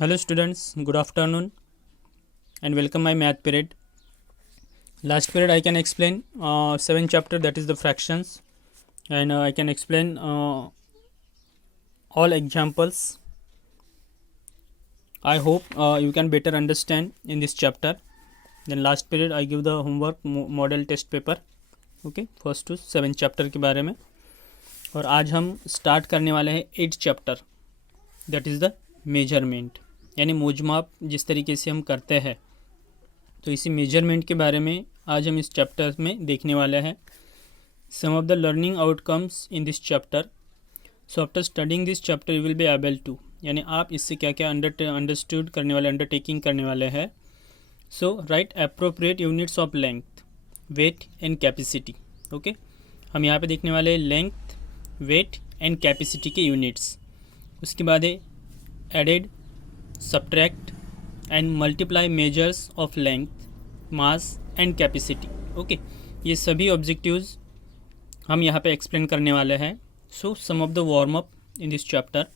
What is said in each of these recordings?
Hello students, good afternoon and welcome my math period. Last period I can explain 7th chapter, that is the fractions, and I can explain all examples. I hope you can better understand in this chapter. Then last period I give the homework model test paper, okay, first to 7th chapter के बारे में. और आज हम start करने वाले हैं 8th chapter, that is the measurement, यानी मोजमाप जिस तरीके से हम करते हैं. तो इसी मेजरमेंट के बारे में आज हम इस चैप्टर में देखने वाले हैं. Some of the learning outcomes in this chapter. So after studying this chapter you will be able to, यानी आप इससे क्या क्या अंडरस्टूड करने वाले, अंडरटेकिंग करने वाले हैं. So write appropriate units of length, weight and capacity. Okay, हम यहाँ पे देखने वाले हैं लेंथ, वेट एंड कैपेसिटी के यूनिट्स. उसके बाद है added, subtract and multiply measures of length, mass and capacity. Okay, ये सभी ऑब्जेक्टिव्स हम यहाँ पे एक्सप्लेन करने वाले हैं. So some of the warm up in this chapter.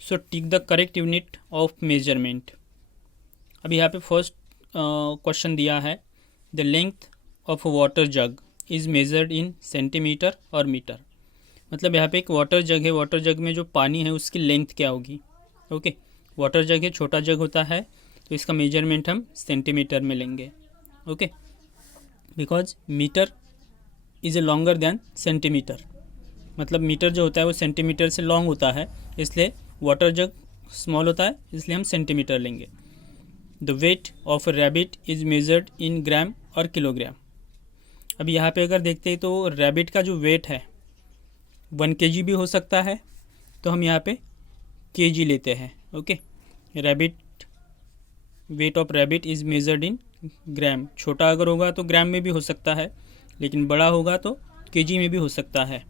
So tick the correct unit of measurement. अभी यहाँ पे फर्स्ट क्वेश्चन दिया है, the length of a water jug is measured in centimetre और मीटर. मतलब यहाँ पे एक वाटर जग है, वाटर जग में जो पानी है उसकी लेंथ क्या होगी. ओके, वाटर जग है, छोटा जग होता है, तो इसका मेजरमेंट हम सेंटीमीटर में लेंगे. Okay, because metre is a longer than centimetre. मतलब मीटर जो होता है वो सेंटीमीटर से लॉन्ग होता है, इसलिए वाटर जग स्मॉल होता है, इसलिए हम सेंटीमीटर लेंगे. The weight of a rabbit is measured in gram और किलोग्राम. अभी यहाँ पे अगर देखते हैं तो रैबिट का जो वेट है 1 kg भी हो सकता है, तो हम यहाँ पे kg लेते हैं. Okay, rabbit, weight of rabbit is measured in gram. छोटा अगर होगा तो ग्राम में भी हो सकता है, लेकिन बड़ा होगा तो kg में भी हो सकता है.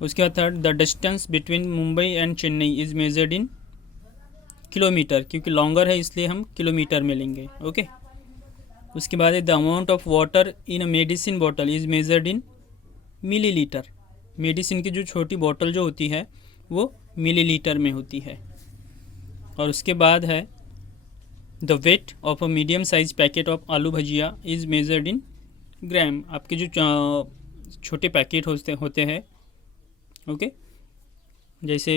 उसके बाद third, the distance between Mumbai and Chennai is measured in kilometre, क्योंकि लॉन्गर है इसलिए हम किलोमीटर में लेंगे. ओके, उसके बाद the amount of water in a medicine bottle is measured in millilitre. Medicine की जो छोटी बॉटल जो होती है वो मिलीलीटर में होती है. और उसके बाद है the weight of a medium size packet of आलू भजिया इज़ मेजर्ड इन ग्राम. आपके जो छोटे पैकेट होते हैं, ओके, जैसे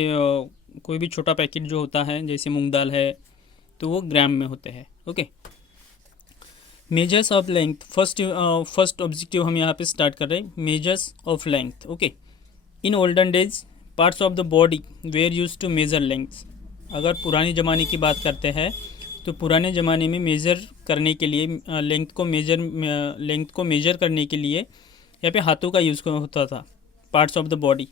कोई भी छोटा पैकेट जो होता है, जैसे मूंग दाल है, तो वो ग्राम में होते हैं. Okay, measures of length. First objective हम यहाँ पे स्टार्ट कर रहे हैं, measures of length. Okay, in olden days parts of the body were used to measure lengths. अगर पुराने ज़माने की बात करते हैं तो पुराने ज़माने में मेज़र करने के लिए, लेंथ को मेज़र करने के लिए यहाँ पे हाथों का यूज़ होता था. पार्ट्स ऑफ द बॉडी,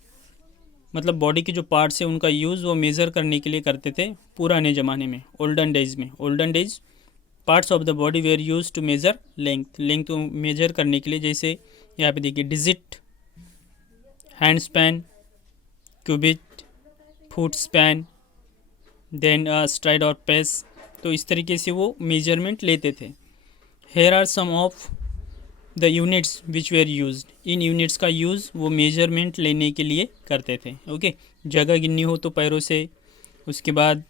मतलब बॉडी के जो पार्ट्स हैं उनका यूज़ वो मेज़र करने के लिए करते थे पुराने ज़माने में, ओल्डन डेज में. Olden days parts of the body were used to measure length. Length को मेज़र करने के लिए, जैसे यहाँ पे देखिए, digit, hand span, cubit, foot span, then stride और पेस. तो इस तरीके से वो मेजरमेंट लेते थे. Here are some of the units which were used. इन यूनिट्स का यूज़ वो मेजरमेंट लेने के लिए करते थे. ओके, जगह गिननी हो तो पैरों से, उसके बाद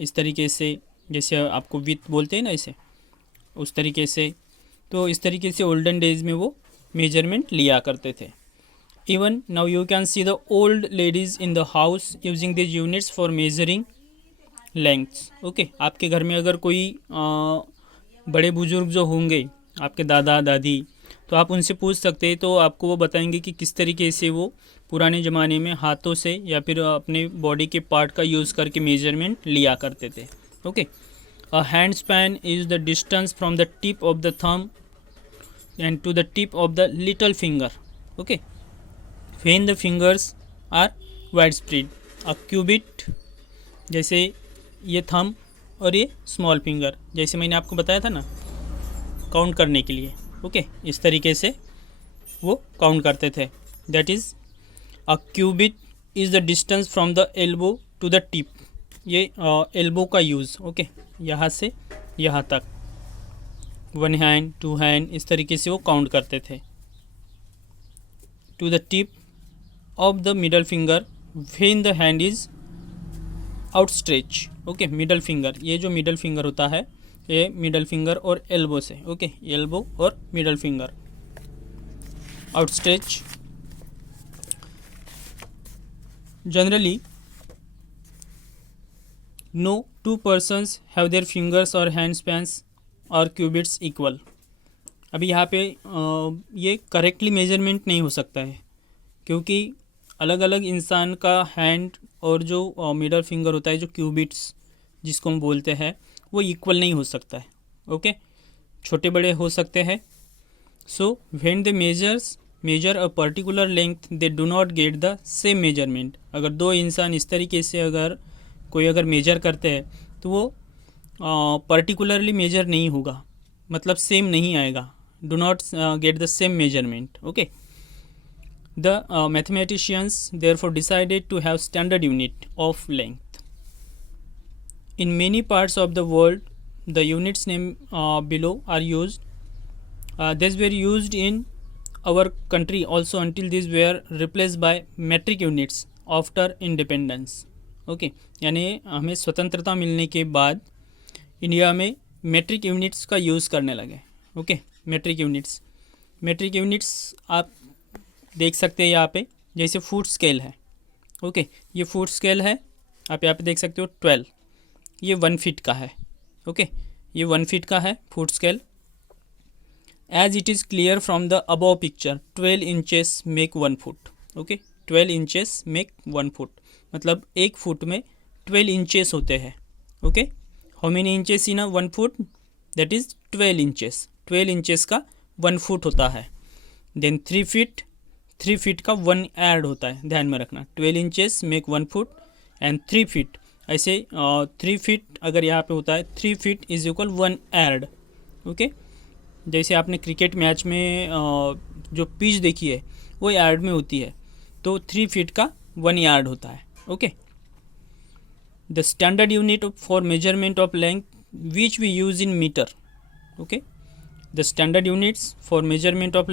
इस तरीके से, जैसे आपको विथ बोलते हैं ना, ऐसे उस तरीके से. तो इस तरीके से ओल्डन डेज में वो मेजरमेंट लिया करते थे. Even now you can see the old ladies in the house using this units for measuring lengths. Okay, आपके घर में अगर कोई बड़े बुजुर्ग जो होंगे, आपके दादा दादी, तो आप उनसे पूछ सकते हैं, तो आपको वो बताएंगे कि किस तरीके से वो पुराने ज़माने में हाथों से या फिर अपने बॉडी के पार्ट का यूज़ करके मेजरमेंट लिया करते थे. Okay, a hand span is the distance from the tip of the thumb end to the tip of the little finger. Okay, when the fingers are wide spread. A cubit, जैसे ये thumb और ये small finger, जैसे मैंने आपको बताया था ना, काउंट करने के लिए. ओके, इस तरीके से वो काउंट करते थे. That is a cubit is the distance from the elbow to the tip. ये एल्बो का यूज़, ओके, यहाँ से यहाँ तक, 1 हैंड 2 हैंड, इस तरीके से वो काउंट करते थे. To the tip of the middle finger when the hand is outstretch, okay, middle finger, ये जो मिडल फिंगर होता है ये मिडल फिंगर और एल्बो से, ओके, एल्बो और middle finger, outstretch. Generally no two persons have their fingers और hand spans और क्यूबिट्स इक्वल। अभी यहाँ पे ये करेक्टली मेजरमेंट नहीं हो सकता है, क्योंकि अलग अलग इंसान का हैंड और जो मिडल फिंगर होता है, जो क्यूबिट्स जिसको हम बोलते हैं, वो इक्वल नहीं हो सकता है, ओके, छोटे बड़े हो सकते हैं। So when they measure a particular length they do not get the same measurement. अगर दो इंसान इस तरीके से अगर मेजर करते हैं तो वो पर्टिकुलरली मेजर नहीं होगा, मतलब सेम नहीं आएगा, do not get the same measurement, okay. The mathematicians therefore decided to have standard unit of length. In many parts of the world, the units named below are used. These were used in our country also until these were replaced by metric units after independence. Okay, यानी हमें स्वतंत्रता मिलने के बाद India में metric units का use करने लगे, ओके, मेट्रिक यूनिट्स आप देख सकते हैं यहाँ पे, जैसे फुट स्केल है, ओके, ये फुट स्केल है, आप यहाँ पे देख सकते हो 12, ये 1 फीट का है, ओके, ये 1 फीट का है foot scale. As it is clear from the above picture 12 inches make 1 foot, okay, 12 inches make 1 foot, मतलब 1 फुट में 12 इंचेस होते हैं, okay. How many inches in a 1 foot, that is 12 inches, 12 inches का 1 foot होता है। Then 3 feet का 1 add होता है, ध्यान में रखना, 12 inches make 1 foot and 3 feet, ऐसे 3 फीट अगर यहाँ पे होता है 3 feet is equal 1 add, okay. जैसे आपने क्रिकेट मैच में जो पिच देखी है वो यार्ड में होती है, तो 3 फीट का 1 यार्ड होता है, okay. The standard unit for measurement of length which we use in metre, okay, the standard units for measurement of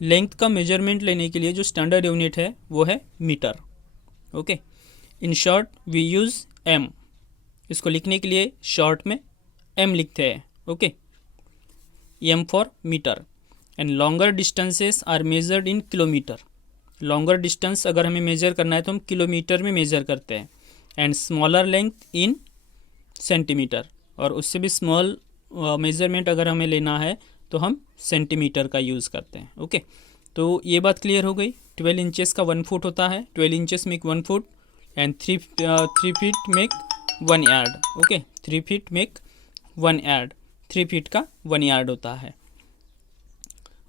length का मेजरमेंट लेने के लिए जो स्टैंडर्ड यूनिट है वो है metre, okay. In short we use m, इसको लिखने के लिए शॉर्ट में एम लिखते हैं, okay, m for metre. And longer distances are measured in kilometre, longer distance अगर हमें मेजर करना है तो हम किलोमीटर में मेजर करते हैं। And smaller length in centimetre, और उससे भी स्मॉल मेजरमेंट अगर हमें लेना है तो हम सेंटीमीटर का यूज़ करते हैं, ओके। तो ये बात क्लियर हो गई, 12 इंचेस का 1 फुट होता है, 12 inches make 1 foot and 3 feet make 1 yard, okay, 3 feet make 1 yard, 3 feet का 1 यार्ड होता है।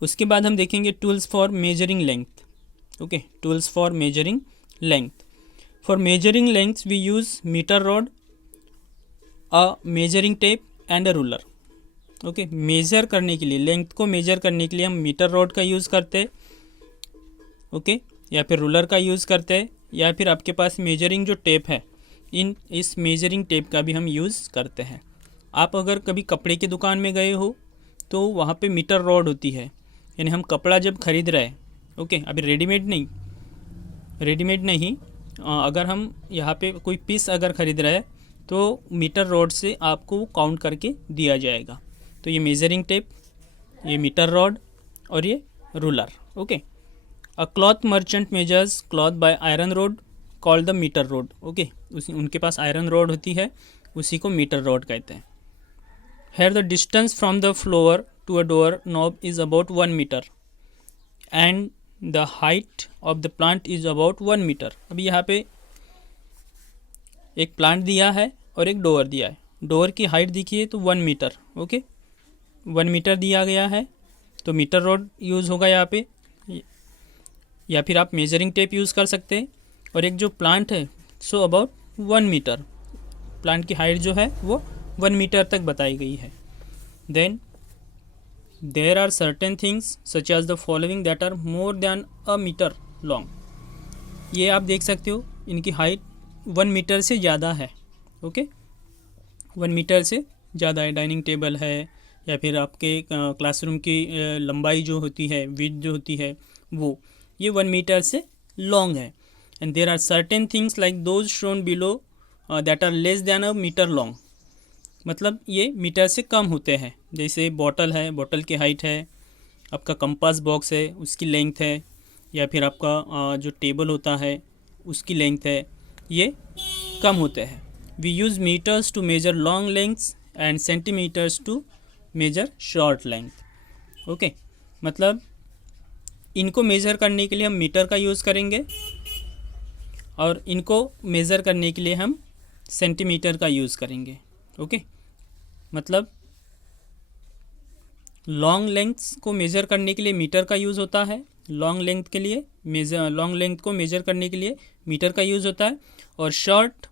उसके बाद हम देखेंगे tools for measuring length, okay, tools for measuring length. For measuring length we use metre rod, a measuring tape and a ruler, okay. Measure करने के लिए, लेंथ को मेज़र करने के लिए हम मीटर रॉड का यूज़ करते हैं, ओके, या फिर रूलर का यूज़ करते हैं, या फिर आपके पास मेजरिंग जो टेप है, इस मेजरिंग टेप का भी हम यूज़ करते हैं। आप अगर कभी कपड़े की दुकान में गए हो तो वहाँ पे मीटर रॉड होती है, यानी हम कपड़ा जब खरीद रहे हैं, ओके, अभी रेडीमेड नहीं, अगर हम यहाँ पे कोई पीस अगर खरीद रहे हैं तो मीटर रॉड से आपको काउंट करके दिया जाएगा। तो ये मेजरिंग टेप, ये मीटर रॉड और ये ruler, okay. A cloth merchant measures cloth by iron rod called the metre rod, okay, उनके पास आयरन रोड होती है, उसी को मीटर रॉड कहते हैं। Here the distance from the floor to a door knob is about 1 metre and the height of the plant is about 1 metre. अभी यहाँ पे एक प्लांट दिया है और एक डोर दिया है, डोर की हाइट दिखिए तो 1 मीटर, ओके, 1 मीटर दिया गया है, तो मीटर रॉड यूज़ होगा यहाँ पे, या फिर आप मेजरिंग टेप यूज़ कर सकते हैं। और एक जो प्लांट है सो अबाउट 1 मीटर, प्लांट की हाइट जो है वो 1 मीटर तक बताई गई है। Then there are certain things such as the following that are more than a metre long. ये आप देख सकते हो, इनकी हाइट 1 मीटर से ज़्यादा है, ओके, 1 मीटर से ज़्यादा है। डाइनिंग टेबल है या फिर आपके क्लासरूम की लंबाई जो होती है, विड्थ जो होती है वो, ये 1 मीटर से लॉन्ग है। and there are certain things like those shown below that are less than a meter long. मतलब ये मीटर से कम होते हैं, जैसे बॉटल है, बॉटल की हाइट है, आपका कंपास बॉक्स है उसकी लेंथ है, या फिर आपका जो टेबल होता है उसकी लेंथ है, ये कम होते हैं. We use metres to measure long lengths and centimetres to measure short length. Okay, मतलब इनको मेज़र करने के लिए हम मीटर का यूज़ करेंगे और इनको मेज़र करने के लिए हम सेंटीमीटर का यूज़ करेंगे. ओके, मतलब लॉन्ग लेंथ्स को मेज़र करने के लिए मीटर का यूज़ होता है, लॉन्ग लेंथ को मेज़र करने के लिए मीटर का यूज़ होता है, और शॉर्ट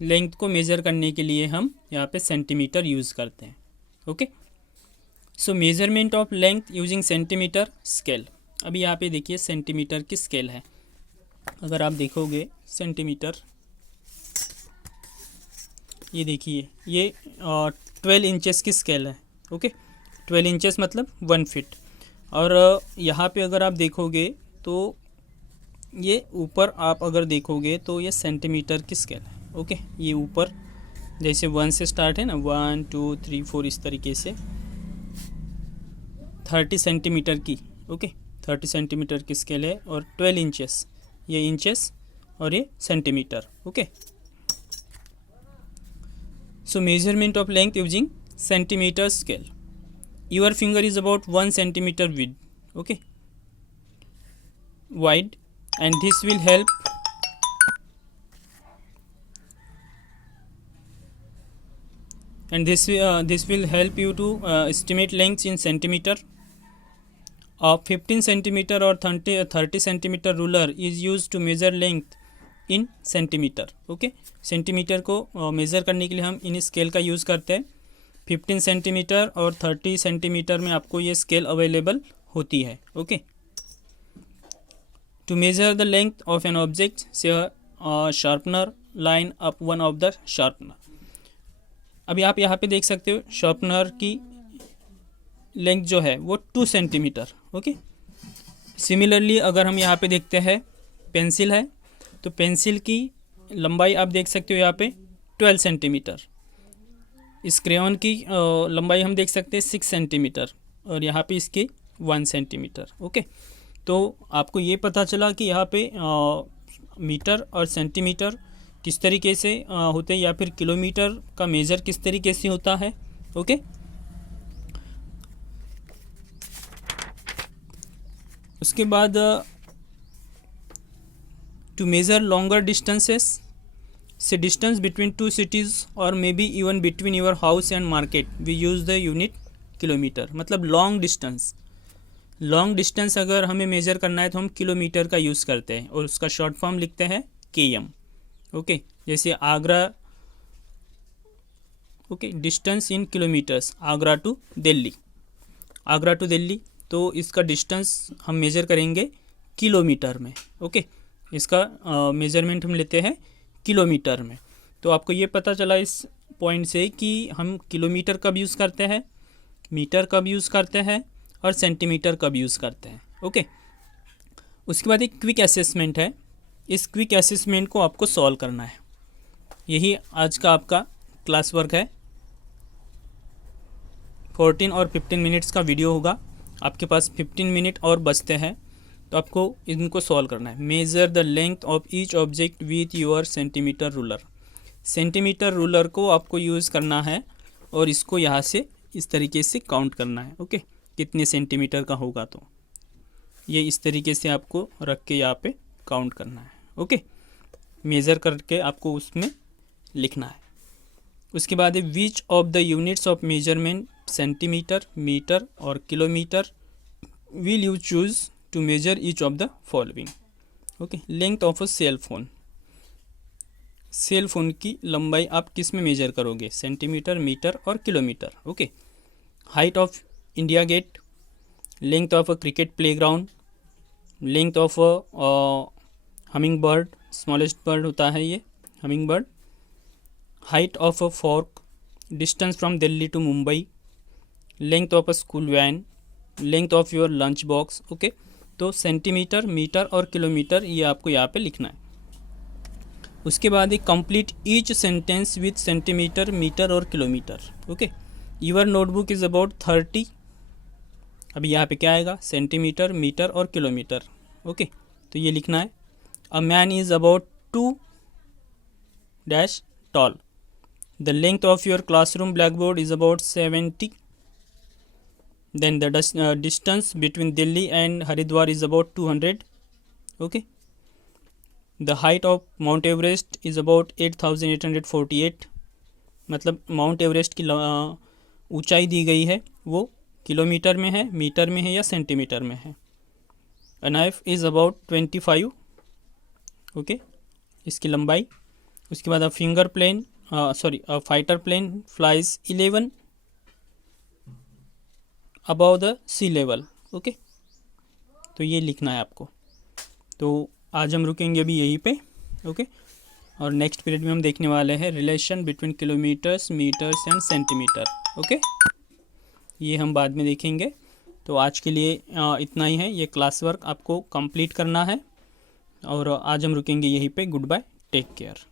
लेंथ को मेज़र करने के लिए हम यहाँ पे सेंटीमीटर यूज़ करते हैं. Okay, so measurement of length using centimetre scale. अभी यहाँ पे देखिए सेंटीमीटर की स्केल है. अगर आप देखोगे सेंटीमीटर, ये देखिए ये 12 इंचेस की स्केल है. ओके, 12 इंचेस मतलब 1 फीट. और यहाँ पे अगर आप देखोगे तो ये ऊपर आप अगर देखोगे तो ये सेंटीमीटर की स्केल है. ओके, ये ऊपर जैसे 1 से स्टार्ट है ना, 1 2 3 4 इस तरीके से 30 सेंटीमीटर की. ओके, 30 सेंटीमीटर की स्केल है, और 12 इंचेस, ये इंचेस और ये centimetre. Okay, so measurement of length using centimetre scale. Your finger is about 1 centimetre with, okay, wide, and this will help you to estimate lengths in centimeter. A 15 centimeter or 30 centimeter ruler is used to measure length in centimeter. Okay, centimetre को measure करने के लिए हम इन scale का use करते हैं. 15 centimetre और 30 centimetre में आपको ये स्केल अवेलेबल होती है. Okay, to measure the length of an object, say a sharpener line up one of the sharpener. अभी आप यहाँ पे देख सकते हो शार्पनर की लेंथ जो है वो 2 सेंटीमीटर. ओके, सिमिलरली अगर हम यहाँ पे देखते हैं पेंसिल है, तो पेंसिल की लंबाई आप देख सकते हो यहाँ पे 12 सेंटीमीटर. इस क्रेयॉन की लंबाई हम देख सकते हैं 6 सेंटीमीटर, और यहाँ पे इसकी 1 सेंटीमीटर. ओके, तो आपको ये पता चला कि यहाँ पे मीटर और सेंटीमीटर किस तरीके से होते हैं, या फिर किलोमीटर का मेज़र किस तरीके से होता है. ओके, उसके बाद to measure longer distances, say distance between 2 cities और may be even between your house and market, we use the unit kilometre. मतलब लॉन्ग डिस्टेंस अगर हमें मेज़र करना है तो हम किलोमीटर का यूज़ करते हैं, और उसका शॉर्ट फॉर्म लिखते हैं km. ओके, जैसे Agra. Okay, distance in kilometres, Agra to Delhi, तो इसका डिस्टेंस हम मेज़र करेंगे किलोमीटर में. ओके, इसका मेज़रमेंट हम लेते हैं किलोमीटर में. तो आपको ये पता चला इस पॉइंट से कि हम किलोमीटर कब यूज़ करते हैं, मीटर कब यूज़ करते हैं, और सेंटीमीटर कब यूज़ करते हैं. ओके, उसके बाद एक क्विक असेसमेंट है. इस क्विक असेसमेंट को आपको सॉल्व करना है. यही आज का आपका क्लास वर्क है. 14 और 15 मिनट्स का वीडियो होगा. आपके पास 15 मिनट और बचते हैं, तो आपको इनको सॉल्व करना है. Measure the length of each object with your centimetre ruler. Centimetre ruler को आपको यूज़ करना है, और इसको यहाँ से इस तरीके से काउंट करना है. ओके, कितने सेंटीमीटर का होगा, तो ये इस तरीके से आपको रख के यहाँ पे काउंट करना है. ओके, मेज़र करके आपको उसमें लिखना है. उसके बाद है which of the units of measurement, centimetre, metre और kilometre, will you choose to measure each of the following. Okay, length of a cell phone. Cell phone की लंबाई आप किस में मेजर करोगे, सेंटीमीटर, मीटर और kilometre. Okay, height of India Gate, length of a cricket playground, length of a hummingbird, smallest bird होता है ये hummingbird, height of a fork, distance from Delhi to Mumbai, length of a school van, length of your lunch box. Okay, तो centimetre, metre और kilometre ये आपको यहाँ पे लिखना है. उसके बाद ही complete each sentence with centimetre, metre और kilometre. Okay, your notebook is about 30, अभी यहाँ पे क्या आएगा, सेंटीमीटर, मीटर और किलोमीटर। ओके, तो ये लिखना है। A man is about 2 dash tall, the length of your classroom blackboard is about 70, then the distance between Delhi and Haridwar is about 200. Okay, the height of Mount Everest is about 8848, मतलब mount Everest की ऊंचाई दी गई है वो kilometre में है, metre में है या सेंटीमीटर में है। A knife is about 25, okay, इसकी लंबाई। उसके बाद finger plane fighter plane flies 11 above the sea level. Okay, तो ये लिखना है आपको। तो आज हम रुकेंगे अभी यहीं पे। ओके, और नेक्स्ट पीरियड में हम देखने वाले हैं relation between kilometres, metres and centimetre. Okay, ये हम बाद में देखेंगे। तो आज के लिए इतना ही है, ये क्लास वर्क आपको कंप्लीट करना है और आज हम रुकेंगे यहीं पे। Goodbye, take care.